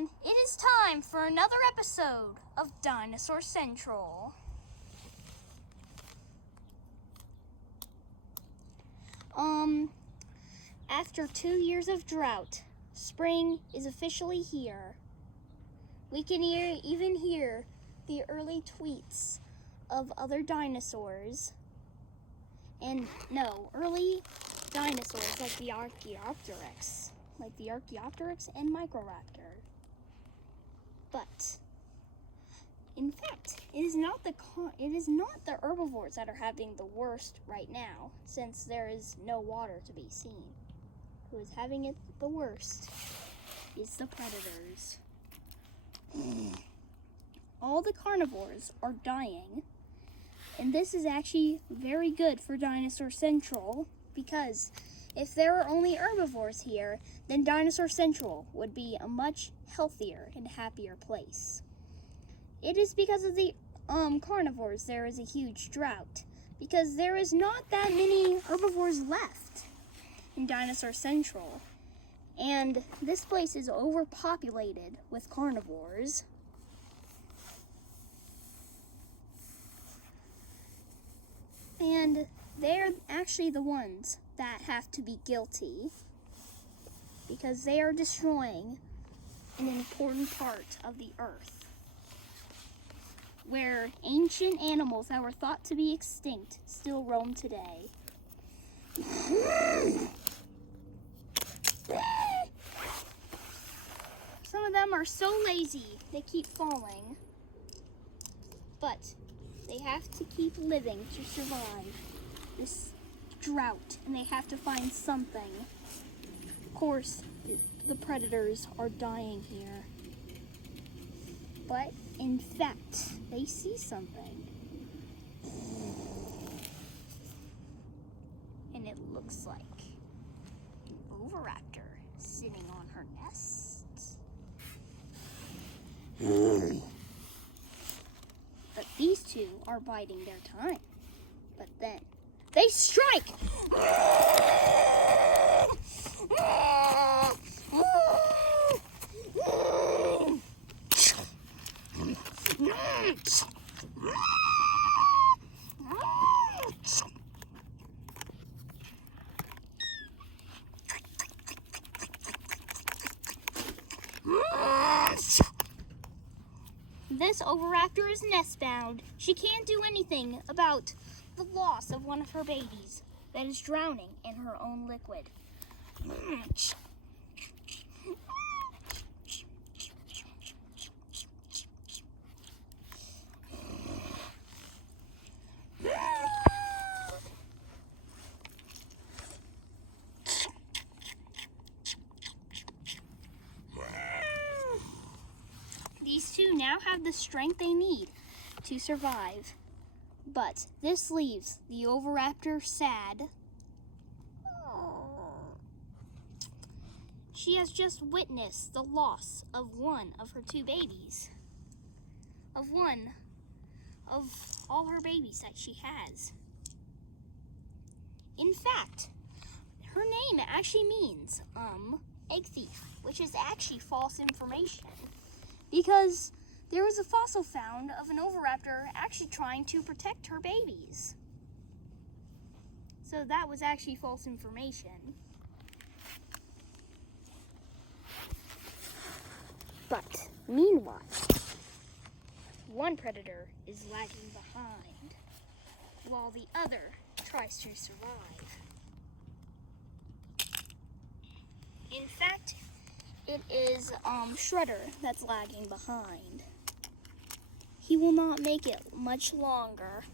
everyone. It is time for another episode of Dinosaur Central. After 2 years of drought, spring is officially here. We can even hear the early tweets of other dinosaurs. And no, early dinosaurs like the Archaeopteryx. And Microraptor. But in fact, it is not the herbivores that are having the worst right now, since there is no water to be seen. Who is having it the worst is the predators. All the carnivores are dying, and this is actually very good for Dinosaur Central, because if there were only herbivores here, then Dinosaur Central would be a much healthier and happier place. It is because of the carnivores there is a huge drought, because there is not that many herbivores left in Dinosaur Central, and this place is overpopulated with carnivores. And they're actually the ones that have to be guilty, because they are destroying an important part of the earth, where ancient animals that were thought to be extinct still roam today. Some of them are so lazy they keep falling, but they have to keep living to survive this drought, and they have to find something. Of course, the predators are dying here, but in fact, they see something. And it looks like an oviraptor sitting on her nest. But these two are biding their time. But then they strike! This oviraptor is nest-bound. She can't do anything about the loss of one of her babies that is drowning in her own liquid. These two now have the strength they need to survive, but this leaves the oviraptor sad. She has just witnessed the loss of one of her two babies, of one of all her babies that she has. In fact, her name actually means egg thief, which is actually false information, because there was a fossil found of an oviraptor actually trying to protect her babies. So that was actually false information. But meanwhile, one predator is lagging behind, while the other tries to survive. In fact, it is Shredder that's lagging behind. He will not make it much longer.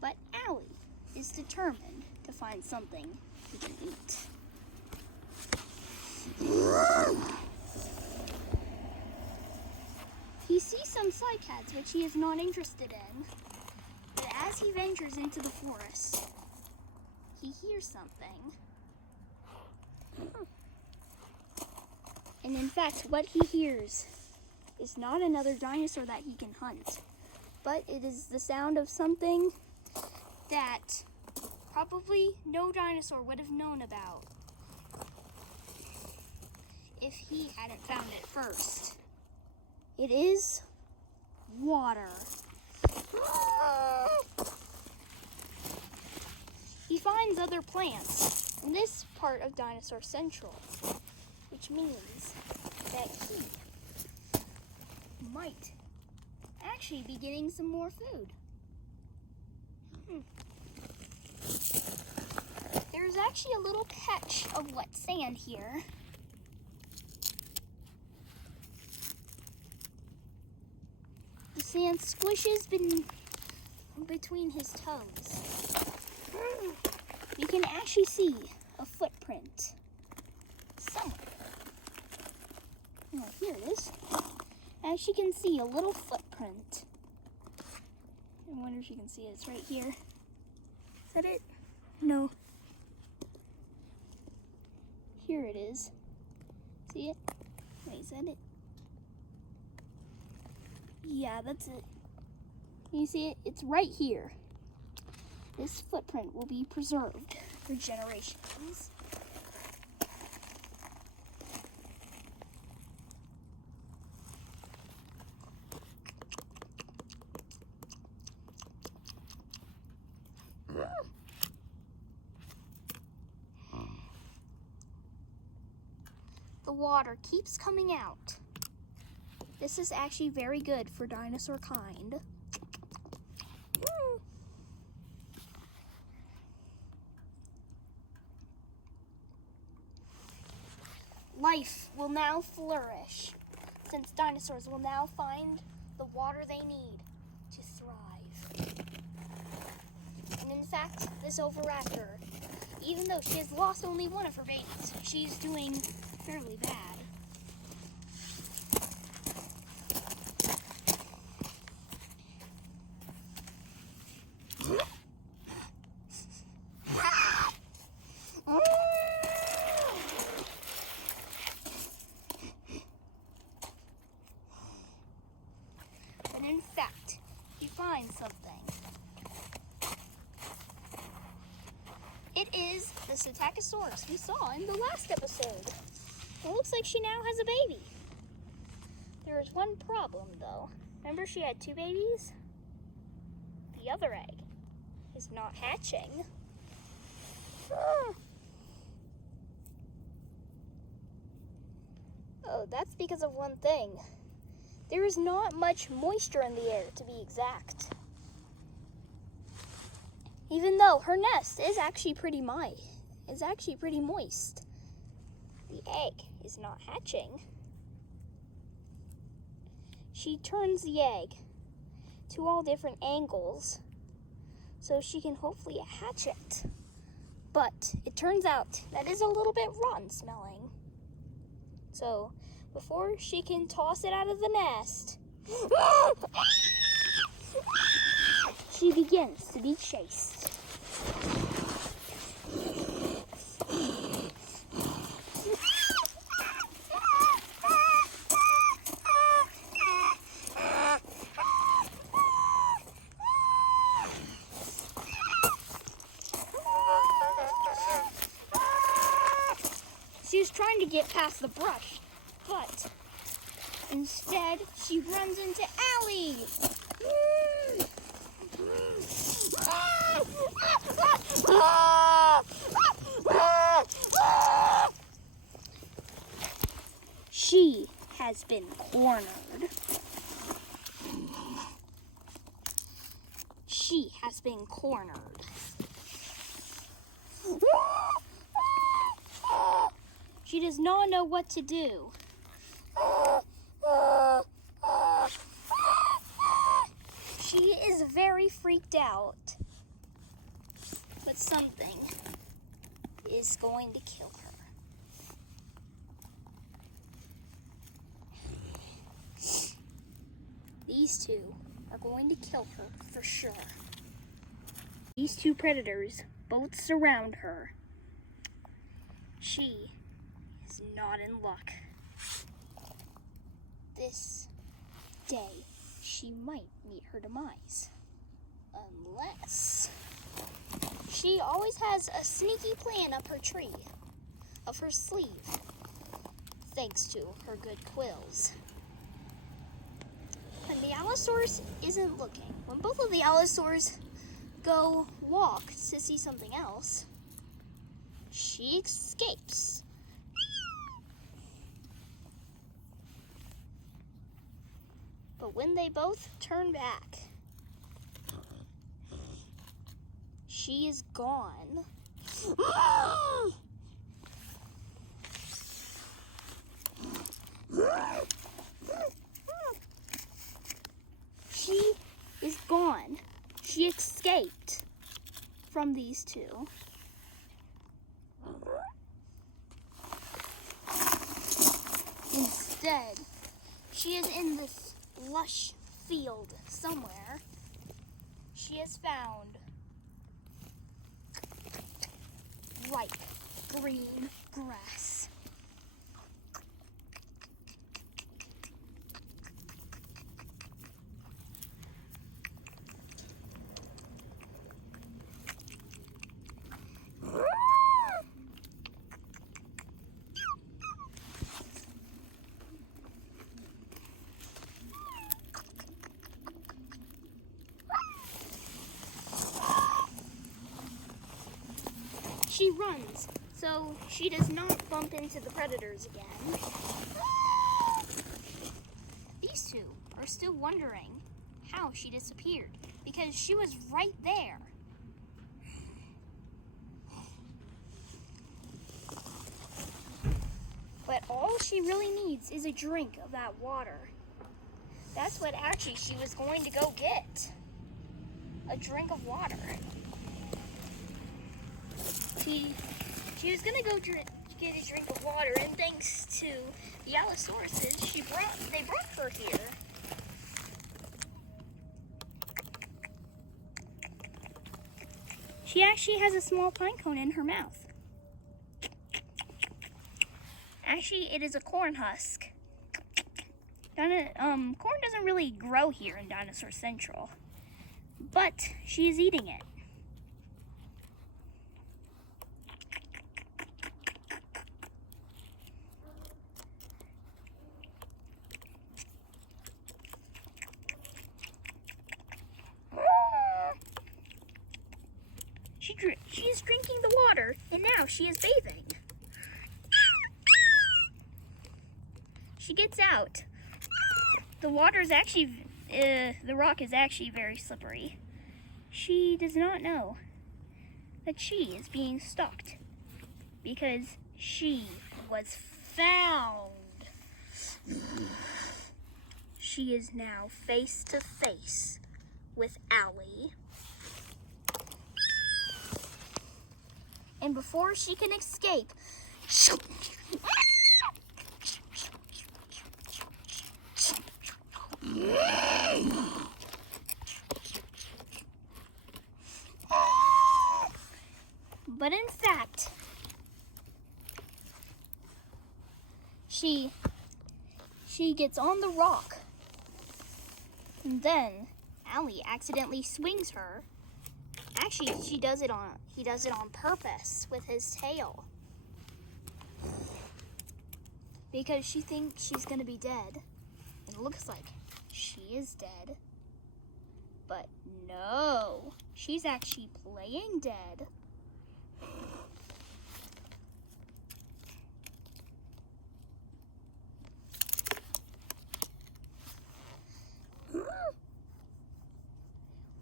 But Allie is determined to find something he can eat. He sees some cycads which he is not interested in, but as he ventures into the forest, he hears something. And in fact, what he hears is not another dinosaur that he can hunt, but it is the sound of something that probably no dinosaur would have known about. he hadn't found it first. It is water. He finds other plants in this part of Dinosaur Central, which means that he might actually be getting some more food. There's actually a little patch of wet sand here. The sand squishes between his toes. You can actually see a footprint somewhere. Oh, here it is. As you can see, a little footprint. I wonder if you can see it. It's right here. Is that it? No. Here it is. See it? Wait, is that it? Yeah, that's it. You see it? It's right here. This footprint will be preserved for generations. The water keeps coming out. This is actually very good for dinosaur kind. Life will now flourish, since dinosaurs will now find the water they need to thrive. And in fact, this oviraptor, even though she has lost only one of her babies, she's doing fairly bad. But in fact, he finds something. It is the Psittacosaurus we saw in the last episode. It looks like she now has a baby. There is one problem though. Remember she had 2 babies? The other egg is not hatching. Oh, that's because of one thing. There is not much moisture in the air, to be exact. Even though her nest is actually pretty moist. The egg is not hatching. She turns the egg to all different angles so she can hopefully hatch it. But it turns out that is a little bit rotten smelling. So before she can toss it out of the nest, she begins to be chased. She's trying to get past the brush, but instead she runs into Allie. She has been cornered. She has been cornered. She does not know what to do. She is very freaked out. But something is going to kill her. These two are going to kill her for sure. These 2 predators both surround her. She is not in luck. This day, she might meet her demise. Unless she always has a sneaky plan up her sleeve. They thanks to her good quills. When the Allosaurus isn't looking, when both of the Allosaurs go walk to see something else, she escapes. But when they both turn back, she is gone. She is gone. She escaped from these two. Instead, she is in this lush field somewhere. She has found ripe green grass. She runs, so she does not bump into the predators again. These two are still wondering how she disappeared, because she was right there. But all she really needs is a drink of that water. That's what actually she was going to go get. A drink of water. She was gonna go get a drink of water, and thanks to the Allosauruses, they brought her here. She actually has a small pine cone in her mouth. Actually, it is a corn husk. Corn doesn't really grow here in Dinosaur Central, but she is eating it. She is drinking the water, and now she is bathing. She gets out. The water is actually, the rock is actually very slippery. She does not know that she is being stalked because she was found. She is now face to face with Allie. And before she can escape, but in fact, she gets on the rock, and then Allie accidentally swings her. Actually, he does it on purpose with his tail. Because she thinks she's gonna be dead. It looks like she is dead. But no, she's actually playing dead.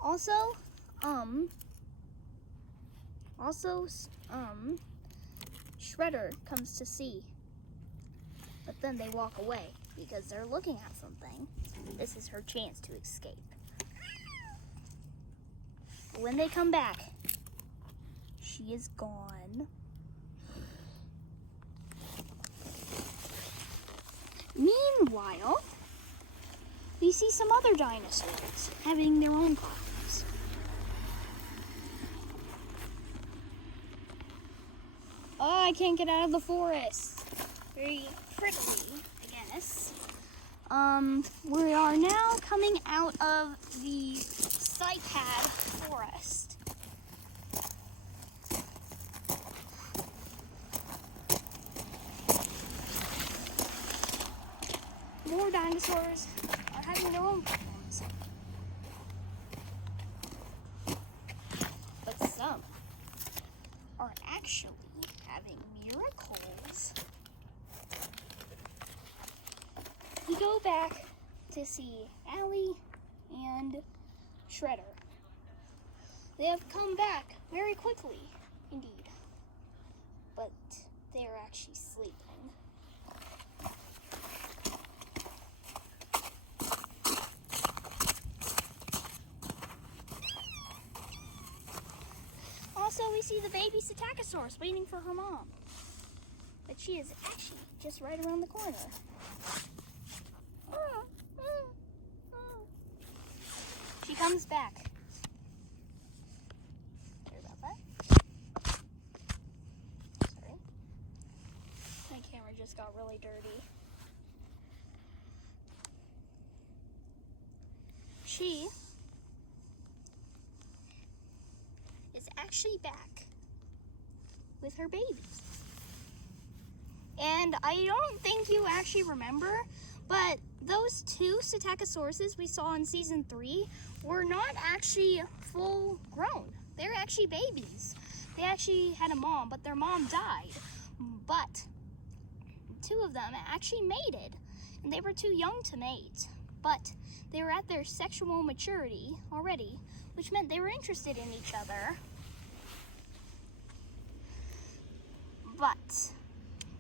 Also, Shredder comes to see, but then they walk away because they're looking at something. This is her chance to escape. When they come back, she is gone. Meanwhile, we see some other dinosaurs having their own problems. Oh, I can't get out of the forest. Very prickly, I guess. We are now coming out of the cycad forest. dinosaurs are having their own problems. But some are actually having miracles. We go back to see Allie and Shredder. They have come back very quickly, indeed, but they are actually sleeping. Also, we see the baby Psittacosaurus waiting for her mom, but she is actually just right around the corner. She comes back. Sorry about that. Sorry. My camera just got really dirty. She is actually back with her babies. And I don't think you actually remember, but those two Psittacosauruses we saw in season 3 were not actually full grown. They're actually babies. They actually had a mom, but their mom died. But 2 of them actually mated, and they were too young to mate. But they were at their sexual maturity already, which meant they were interested in each other. But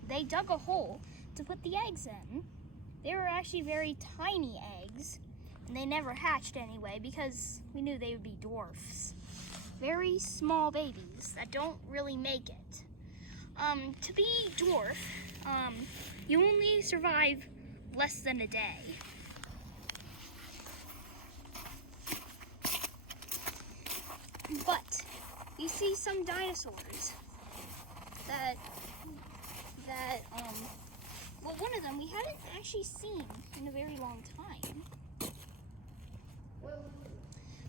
they dug a hole to put the eggs in. They were actually very tiny eggs, and they never hatched anyway because we knew they would be dwarfs. Very small babies that don't really make it. To be dwarf, you only survive less than a day. But you see some dinosaurs that well, one of them we hadn't actually seen in a very long time.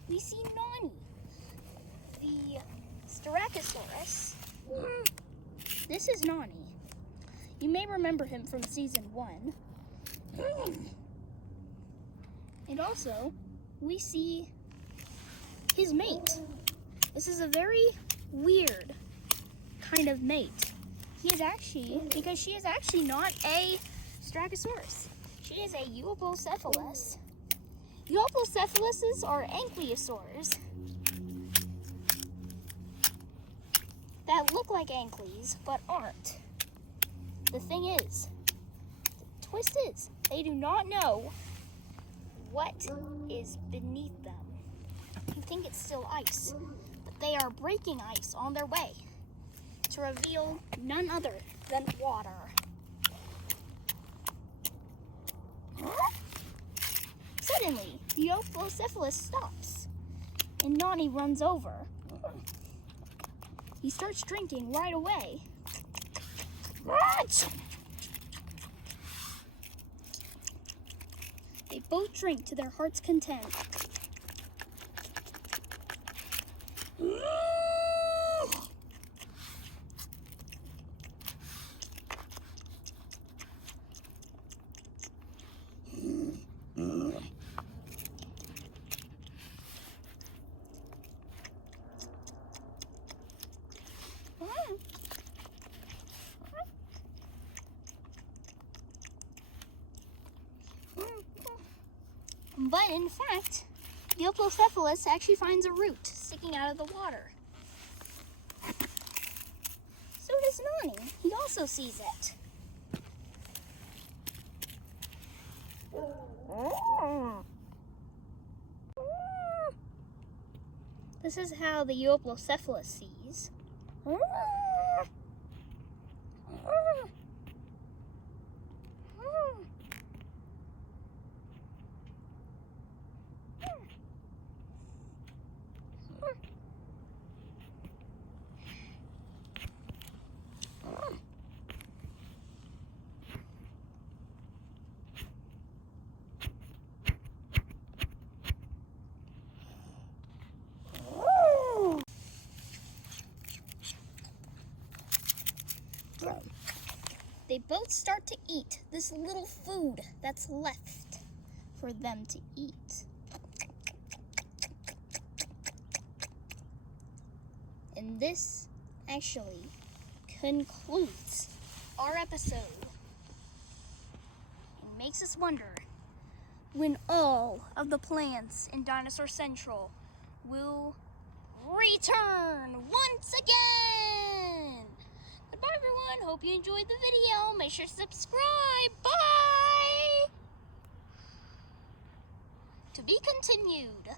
We see Nani, the Styracosaurus. This is Nani. You may remember him from season 1. And also, we see his mate. This is a very weird kind of mate. He is actually, because she is actually not a Styracosaurus. She is a Euoplocephalus. Euoplocephuluses are ankylosaurs that look like ankyls, but aren't. The thing is, the twist is, they do not know what is beneath them. You think it's still ice, but they are breaking ice on their way to reveal none other than water. Suddenly, the Euoplocephalus stops, and Nani runs over. He starts drinking right away. They both drink to their heart's content. But in fact, the Euoplocephalus actually finds a root sticking out of the water. So does Nani. He also sees it. This is how the Euoplocephalus sees. they both start to eat this little food that's left for them to eat. And this actually concludes our episode. It makes us wonder when all of the plants in Dinosaur Central will return once again. Goodbye, everyone. Hope you enjoyed the video. Make sure to subscribe. Bye. To be continued.